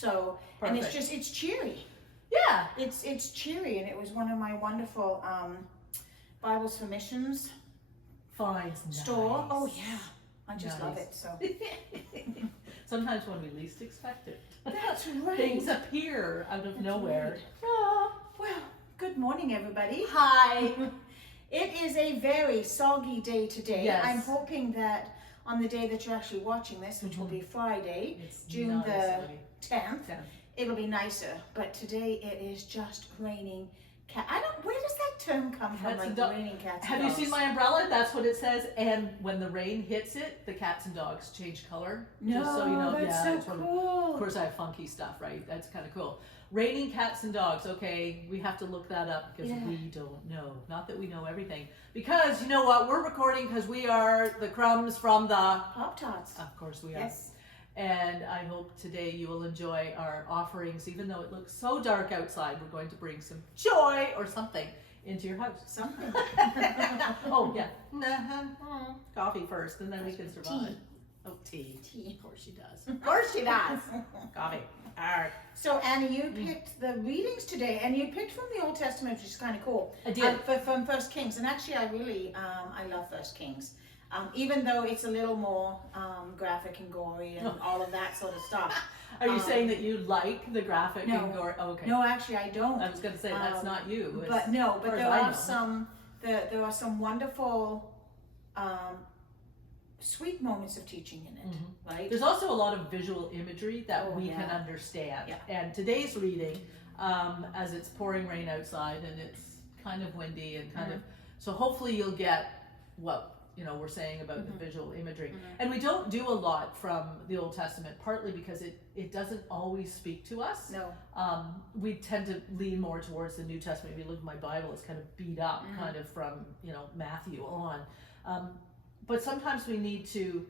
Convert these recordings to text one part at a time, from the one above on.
So, Perfect. and it's cheery. Yeah. It's cheery, and it was one of my wonderful Bibles for Missions Finds store. nice. Oh yeah, I just Nice. love it. So Sometimes when we least expect it, that's right. things appear out of That's nowhere. right. Ah. Well, good morning, everybody. Hi. It is a very soggy day today. Yes. I'm hoping that on the day that you're actually watching this, which will be Friday, It's June not the as sunny. 10th, Yeah. it'll be nicer. But today it is just raining. Where does that term come from? Cats and Like dogs. raining cats. Have and you dogs? seen my umbrella? That's what it says. And when the rain hits it, the cats and dogs change color. No, Just so you know, that's yeah, it's so one of- cool. Of course, I have funky stuff, right? That's kind of cool. Raining cats and dogs. Okay, we have to look that up because Yeah. we don't know. Not that we know everything. Because you know what? We're recording because we are the Crumbs from the. Pop-Tarts. Of course, we are. Yes. And I hope today you will enjoy our offerings, even though it looks so dark outside. We're going to bring some joy or something into your house. Something. Oh yeah, coffee first, and then we can survive. Tea. Oh, tea. Tea. Of course she does. Of course she does. Coffee. All right. So Annie, you picked the readings today, and you picked from the Old Testament, which is kind of cool. I did. From First Kings, and actually, I really I love First Kings, even though it's a little more graphic and gory and all of that sort of stuff. Are you saying that you like the graphic no. and gore? Oh, okay. No, actually, I don't. I was going to say that's not you. But as far there as I are know. there are some wonderful, sweet moments of teaching in it, right? There's also a lot of visual imagery that Oh, we yeah. can understand. Yeah. And today's reading, as it's pouring rain outside and it's kind of windy and kind of, so hopefully you'll get what we're saying about the visual imagery. And we don't do a lot from the Old Testament, partly because it doesn't always speak to us. No. We tend to lean more towards the New Testament. If you look at my Bible, it's kind of beat up, kind of from Matthew on. But sometimes we need to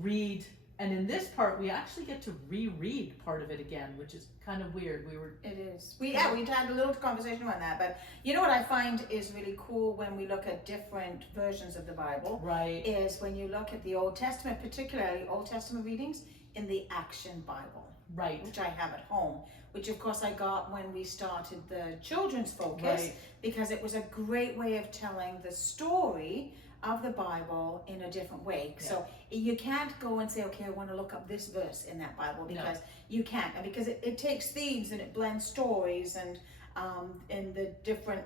read, and in this part we actually get to reread part of it again, which is kind of weird. It is. We had a little conversation on that, but you know what I find is really cool when we look at different versions of the Bible, right, is when you look at the Old Testament, particularly Old Testament readings in the Action Bible, right, which I have at home, which of course I got when we started the children's focus, right, because it was a great way of telling the story of the Bible in a different way. Yeah. So you can't go and say, okay, I want to look up this verse in that Bible, because you can't, because it takes themes and it blends stories and the different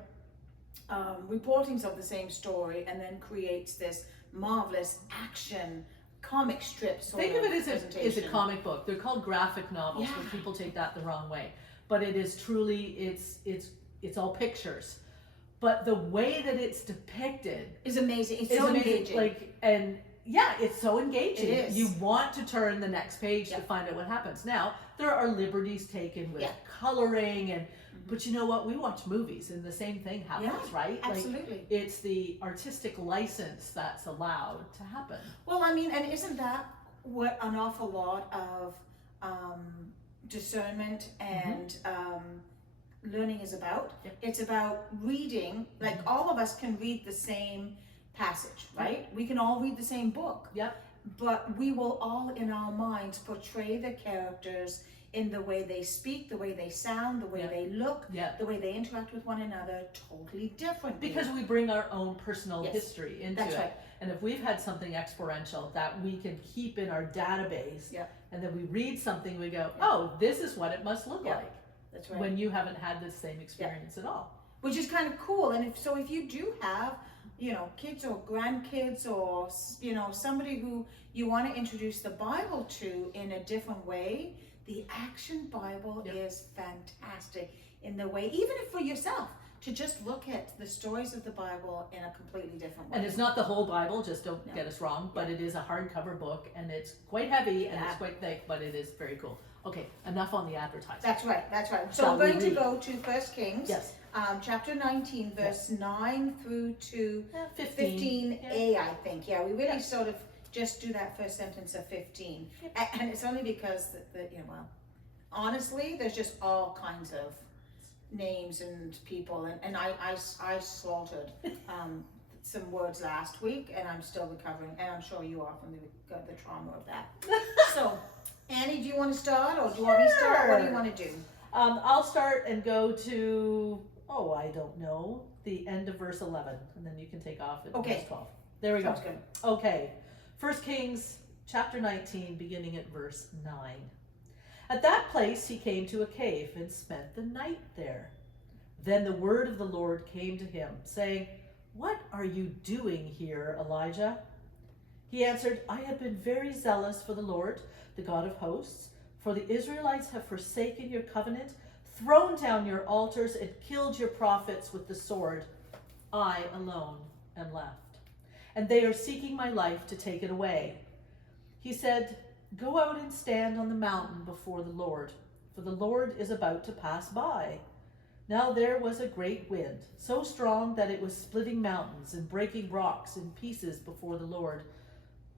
reportings of the same story, and then creates this marvelous action comic strip sort Think of it as presentation. a comic book. They're called graphic novels, Yeah. but people take that the wrong way. But it is truly, it's all pictures. But the way that it's depicted is amazing. It's is so amazing. engaging. It's so engaging. It is. You want to turn the next page to find out what happens. Now, there are liberties taken with coloring and but you know what? We watch movies and the same thing happens, right? Absolutely. It's the artistic license that's allowed to happen. Well, I mean, and isn't that what an awful lot of discernment and learning is about? Yep. It's about reading, like all of us can read the same passage, right? We can all read the same book. Yep. But we will all in our minds portray the characters in the way they speak, the way they sound, the way they look, the way they interact with one another, totally different. Because we bring our own personal history into That's it. right. And if we've had something experiential that we can keep in our database, and then we read something, we go, oh, this is what it must look like. That's right. When you haven't had the same experience at all. Which is kind of cool. And if you do have, kids or grandkids or, somebody who you want to introduce the Bible to in a different way, the Action Bible is fantastic in the way, even if for yourself, to just look at the stories of the Bible in a completely different way. And it's not the whole Bible, just don't get us wrong, but it is a hardcover book, and it's quite heavy and it's quite thick, but it is very cool. Okay, enough on the advertising. That's right. So Shall we're going we to go to 1 Kings, Yes. chapter 19, verse 9 through to 15. 15a, I think. Yeah, we really sort of just do that first sentence of 15. And it's only because, honestly, there's just all kinds of names and people. And I slaughtered some words last week, and I'm still recovering. And I'm sure you are from the trauma of that. So Annie, do you want to start, or do you want me to start? What do you Sure. want to do? I'll start and go to, I don't know, the end of verse 11, and then you can take off at Okay. verse 12. There we go. Sounds good. Okay. 1 Kings chapter 19, beginning at verse 9. At that place he came to a cave and spent the night there. Then the word of the Lord came to him, saying, "What are you doing here, Elijah?" He answered, "I have been very zealous for the Lord, the God of hosts, for the Israelites have forsaken your covenant, thrown down your altars, and killed your prophets with the sword. I alone am left, and they are seeking my life to take it away." He said, "Go out and stand on the mountain before the Lord, for the Lord is about to pass by." Now there was a great wind, so strong that it was splitting mountains and breaking rocks in pieces before the Lord.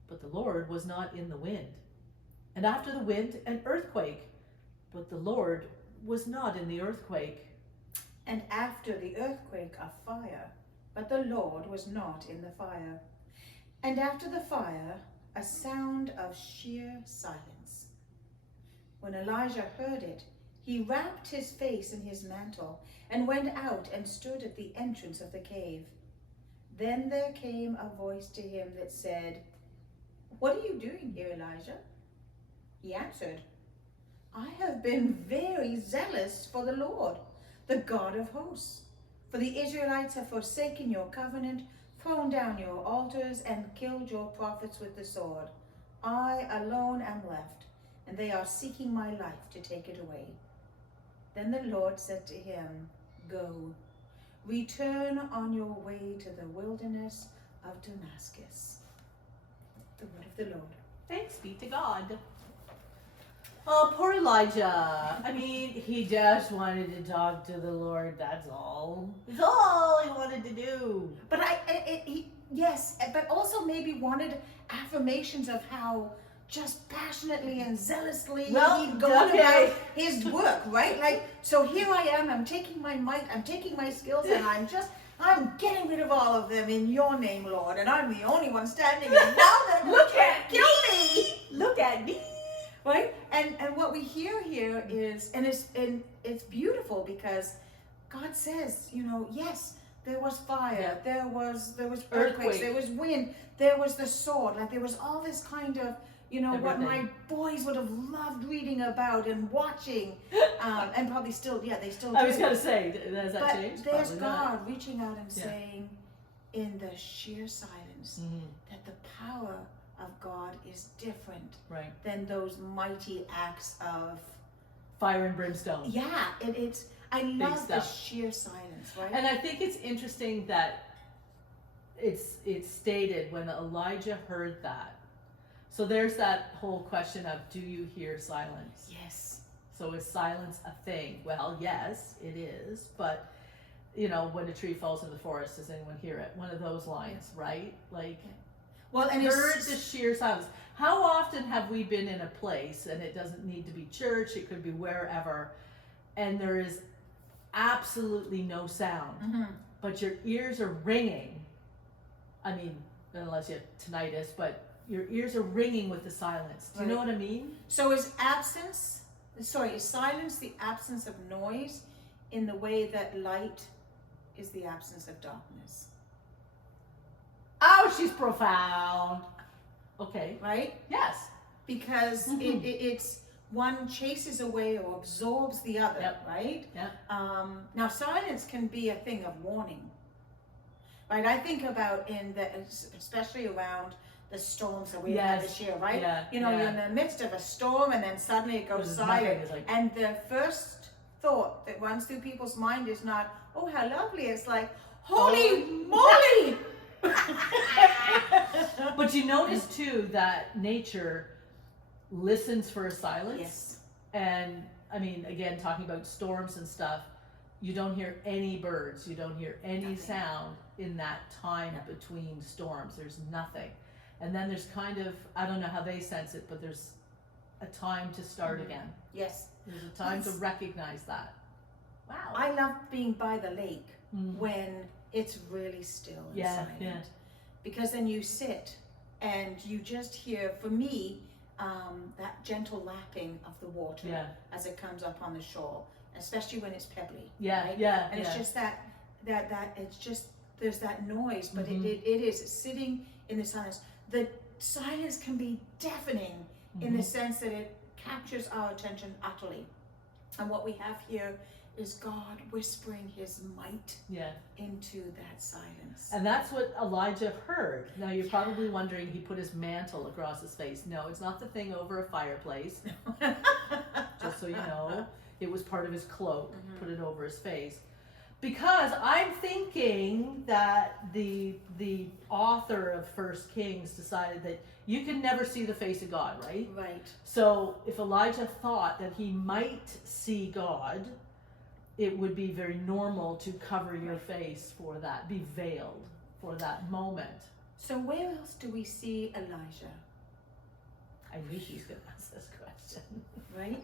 But the Lord was not in the wind. And after the wind, an earthquake. But the Lord was not in the earthquake. And after the earthquake, a fire, but the Lord was not in the fire. And after the fire, a sound of sheer silence. When Elijah heard it, he wrapped his face in his mantle and went out and stood at the entrance of the cave. Then there came a voice to him that said, "What are you doing here, Elijah?" He answered, "I have been very zealous for the Lord, the God of hosts. For the Israelites have forsaken your covenant, thrown down your altars, and killed your prophets with the sword. I alone am left, and they are seeking my life to take it away." Then the Lord said to him, "Go, return on your way to the wilderness of Damascus." The word of the Lord. Thanks be to God. Oh, poor Elijah. I mean, he just wanted to talk to the Lord, that's all. That's all he wanted to do. But yes, but also maybe wanted affirmations of how just passionately and zealously he'd gone about his work, right? Like, so here I am, I'm taking my might, I'm taking my skills, and I'm getting rid of all of them in your name, Lord, and I'm the only one standing, and now they're Look at kill me. Look at me. Right? And what we hear here is, and it's beautiful because God says, yes, there was fire, there was earthquakes, Earthquake. there was wind, there was the sword, like there was all this kind of, what my boys would have loved reading about and watching, and probably still, they still do. I was going to say, has that changed? But there's Probably God not. reaching out and saying, in the sheer silence, that the power of God is different than those mighty acts of fire and brimstone. Yeah, I love the sheer silence, right? And I think it's interesting that it's stated when Elijah heard that. So there's that whole question of, do you hear silence? Yes. So is silence a thing? Well, yes, it is. But, when a tree falls in the forest, does anyone hear it? One of those lines, right? Like, and heard the sheer silence. How often have we been in a place, and it doesn't need to be church, it could be wherever, and there is absolutely no sound, but your ears are ringing. I mean, unless you have tinnitus, but your ears are ringing with the silence. Do you know what I mean? So is silence the absence of noise in the way that light is the absence of darkness? Oh, she's profound. Okay. Right? Yes. Because it's one chases away or absorbs the other, right? Yeah. Now silence can be a thing of warning, right? I think about especially around the storms that we've had this year, right? Yeah. You're in the midst of a storm and then suddenly it goes silent. And the first thought that runs through people's mind is not, "Oh, how lovely." It's like, "Holy moly!" But you notice too that nature listens for a silence. Yes. And I mean, again, talking about storms and stuff, you don't hear any birds, you don't hear any sound in that time between storms. There's nothing. And then there's kind of, I don't know how they sense it, but there's a time to start again. Yes. There's a time to recognize that. Wow. I love being by the lake when it's really still and silent. Yeah. Because then you sit and you just hear, for me, that gentle lapping of the water Yeah. as it comes up on the shore, especially when it's pebbly. Yeah, right? yeah, And yeah. it's just that it's just, there's that noise, but Mhm. it is sitting in the silence. The silence can be deafening in the Mhm. sense that it captures our attention utterly. And what we have here is God whispering his might Yeah. into that silence. And that's what Elijah heard. Now you're probably wondering, he put his mantle across his face. No, it's not the thing over a fireplace. Just so you know, it was part of his cloak. Mhm. Put it over his face. Because I'm thinking that the author of First Kings decided that you can never see the face of God, right? Right. So if Elijah thought that he might see God, it would be very normal to cover your face for that, be veiled for that moment. So where else do we see Elijah? I knew she was going to ask this question. Right?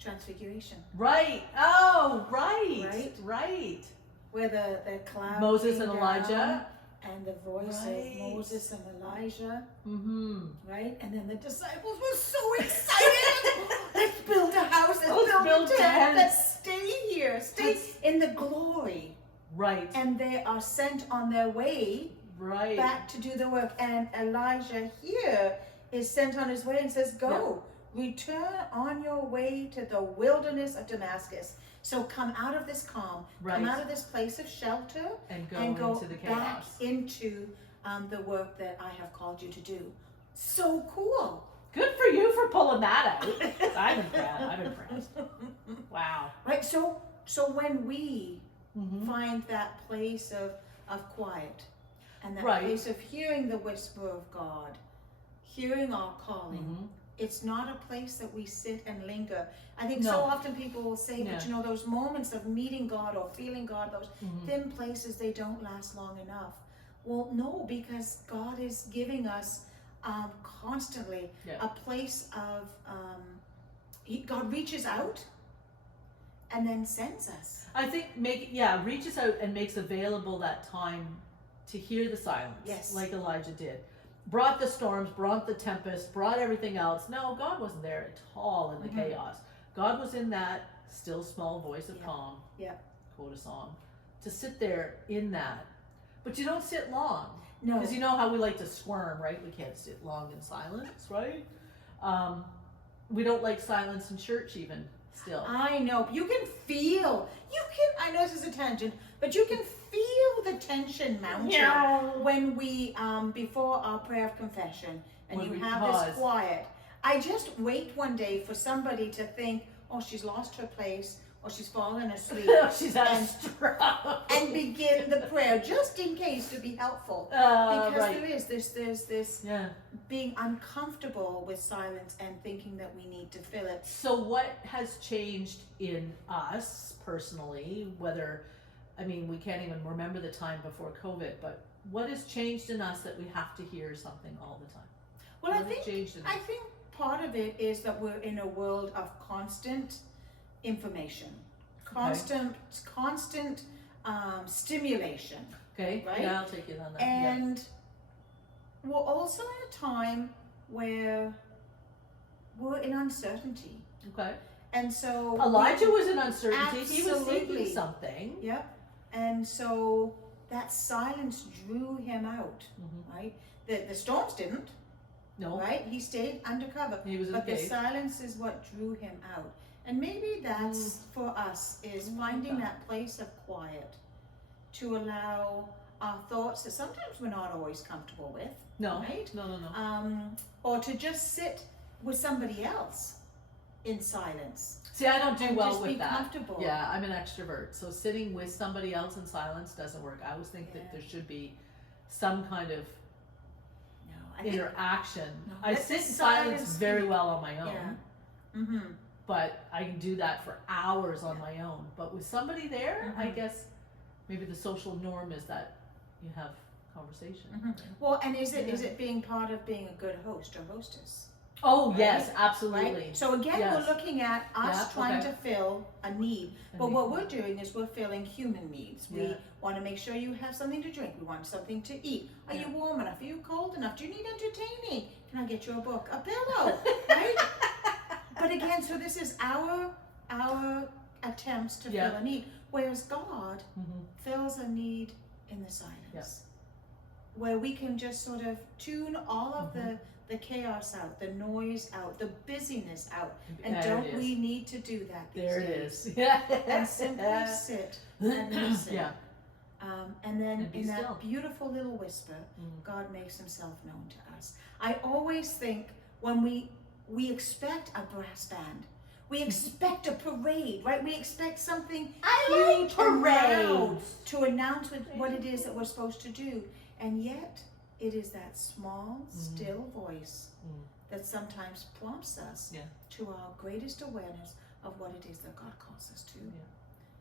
Transfiguration. Right. Oh, right. Right? Right. Where the cloud Moses came and down, Elijah. and the voice Right. of Moses and Elijah, Mm-hmm. right? And then the disciples were so excited. Let's build a house. Let's Let's build build a tent. tents. Let's stay here. Stay Let's- in the glory. Right. And they are sent on their way Right. back to do the work. And Elijah here is sent on his way and says, go, return on your way to the wilderness of Damascus. So come out of this calm, Right. come out of this place of shelter, And go and go into the back chaos. into the work that I have called you to do. So cool. Good for you for pulling that out. I'm impressed. Wow. Right? So when we Mm-hmm. find that place of quiet and that Right. place of hearing the whisper of God, hearing our calling, Mm-hmm. it's not a place that we sit and linger. I think No. so often people will say, Yeah. but you know, those moments of meeting God or feeling God, those Mm-hmm. thin places, they don't last long enough. Well, no, because God is giving us constantly Yeah. a place of, God reaches out and then sends us. I think reaches out and makes available that time to hear the silence. Yes. Like Elijah did. Brought the storms, brought the tempest, brought everything else. No, God wasn't there at all in the Mhm. chaos. God was in that still small voice of Yeah. calm. Yeah. Quote a song. To sit there in that. But you don't sit long. No. Because you know how we like to squirm, right? We can't sit long in silence, right? We don't like silence in church even, still. I know. I know this is a tangent, but you can feel the tension mounting when we, before our prayer of confession, and When you we have pause. this quiet. I just wait one day for somebody to think, oh, she's lost her place, or she's fallen asleep, She's had a and- stroke. and begin the prayer, just in case, to be helpful. Because right. there's this Yeah. being uncomfortable with silence and thinking that we need to fill it. So what has changed in us personally, we can't even remember the time before COVID, but what has changed in us that we have to hear something all the time? Well, What has changed in us? I think part of it is that we're in a world of constant information, constant stimulation, Okay, right? yeah, I'll take it on that. and we're also in a time where we're in uncertainty, yeah. Okay. and so Elijah was in uncertainty. He was Absolutely. seeking something. Yep. And so that silence drew him out, Mhm. right? The storms didn't, No, right? He stayed undercover. he was in But the the cave. silence is what drew him out. And maybe that's for us, is finding that place of quiet to allow our thoughts that sometimes we're not always comfortable with, No, right? no. Or to just sit with somebody else in silence. See, I don't do And well just with be that. comfortable. Yeah, I'm an extrovert, so sitting with somebody else in silence doesn't work. I always think Yeah. that there should be some kind of No, I think, interaction. No, I let sit the in silence silence very be- well on my own, yeah. Mm-hmm. but I can do that for hours on Yeah. my own. But with somebody there, I Mhm. guess maybe the social norm is that you have conversation. Mhm. Well, and is it being part of being a good host or hostess? Oh, Right? yes, absolutely. Right? So again, Yes. we're looking at us Yeah, trying okay. to fill a need. A But need. what we're doing is we're filling human needs. We Yeah. want to make sure you have something to drink. We want something to eat. Are Yeah. you warm enough? Are you cold enough? Do you need entertaining? Can I get you a book? A pillow? Right? But again, so this is our attempts to Yeah. fill a need. Whereas God Mhm. fills a need in the silence. Where we can just sort of tune all of the chaos out, the noise out, the busyness out. And There don't it is. we need to do that these There it days? is. Yeah. And simply sit and listen. Yeah. And then And be in still. that beautiful little whisper, Mm. God makes himself known to us. I always think when we expect a brass band, we expect a parade, right? We expect something huge and loud to announce what it is that we're supposed to do. And yet, it is that small, still voice that sometimes prompts us to our greatest awareness of what it is that God calls us to. Yeah.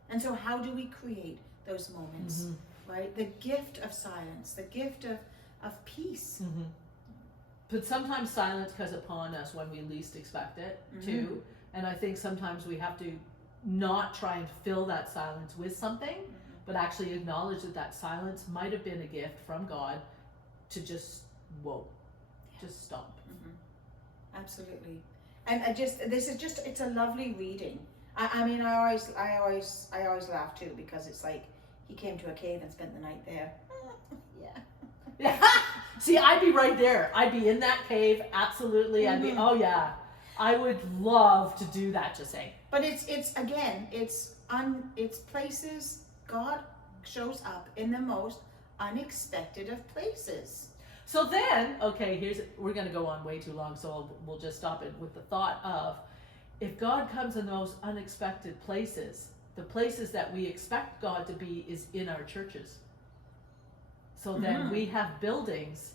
And so how do we create those moments, right? The gift of silence, the gift of peace. But sometimes silence comes upon us when we least expect it, too. And I think sometimes we have to not try and fill that silence with something, but actually acknowledge that that silence might have been a gift from God to just, just stop. Absolutely. And it's a lovely reading. I mean, I always laugh too, because it's like he came to a cave and spent the night there. Yeah. See, I'd be right there. I'd be in that cave, absolutely. I'd be, oh yeah. I would love to do that, just saying. But it's places God shows up in the most unexpected of places. So then, okay, we're going to go on way too long, so we'll just stop it with the thought of, if God comes in those unexpected places, the places that we expect God to be is in our churches. So then we have buildings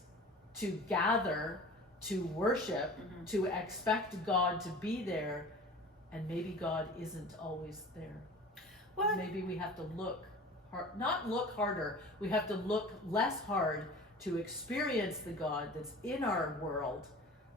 to gather, to worship, to expect God to be there, and maybe God isn't always there. Well, maybe we have to look not look harder, we have to look less hard to experience the God that's in our world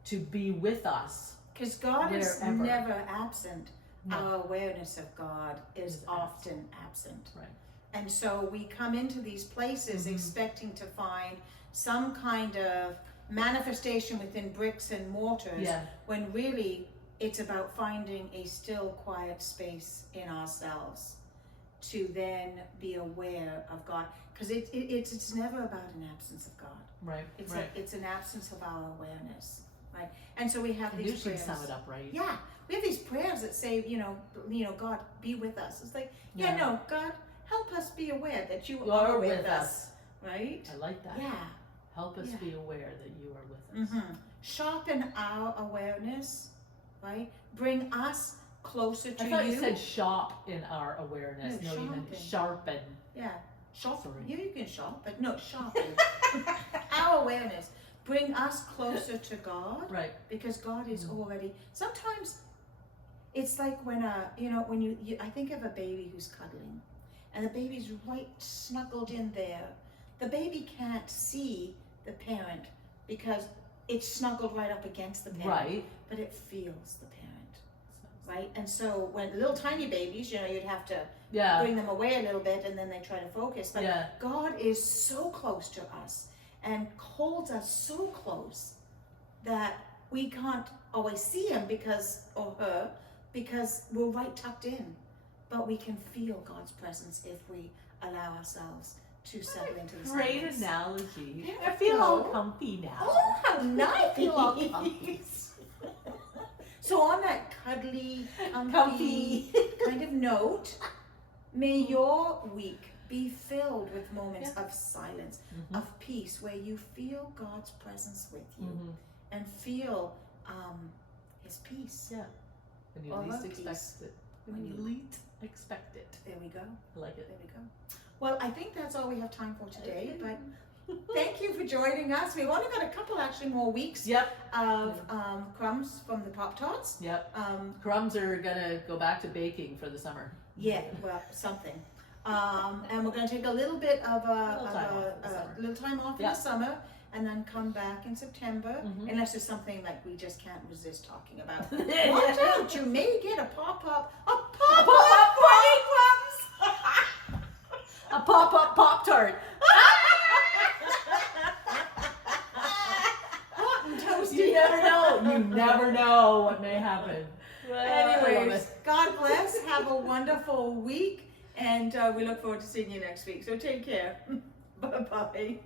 to be with us. Because God is wherever. never absent. No. Our awareness of God is often absent. Right. And so we come into these places expecting to find some kind of manifestation within bricks and mortars, when really it's about finding a still, quiet space in ourselves to then be aware of God. Because it's never about an absence of God. Right. It's an absence of our awareness. Right. And so we have these usually prayers. Sum it up, right? Yeah. We have these prayers that say, God, be with us. It's like, no, God, help us be aware that you are with us. Right? I like that. Yeah. Help us be aware that you are with us. Sharpen our awareness, right? Bring us closer to I thought you. you said shop in our awareness. No, you meant sharpen. Yeah. Sharpen. Sorry. Yeah, you can shop, but no, sharpen. Our awareness. Bring us closer to God. Right. Because God is already, sometimes it's like when I think of a baby who's cuddling, and the baby's right snuggled in there. The baby can't see the parent because it's snuggled right up against the parent. Right. But it feels the parent. Right? And so when little tiny babies, you'd have to bring them away a little bit and then they try to focus. But God is so close to us and holds us so close that we can't always see him or her because we're right tucked in. But we can feel God's presence if we allow ourselves to settle into the Great silence. analogy. There I we feel all go. comfy now. Oh, how nice! I feel all comfy. So on that cuddly, Comfy. kind of note, may your week be filled with moments of silence, of peace, where you feel God's presence with you and feel his peace. Yeah. When you least expect it. When you least expect it. There we go. I like it. There we go. Well, I think that's all we have time for today, but thank you for joining us. We've only got a couple more weeks of Crumbs from the Pop-Tarts. Yep. Crumbs are gonna go back to baking for the summer. Yeah, well, something. And we're going to take a little bit of a little time off in the summer, and then come back in September, Mhm. unless there's something like we just can't resist talking about. Yeah. Watch out, you may get a pop-up Pop-up party Crumbs! A pop-up Pop-Tart. Hot and toasty. You never know. You never know what may happen. Anyways, God bless. Have a wonderful week, and we look forward to seeing you next week. So take care. Bye-bye.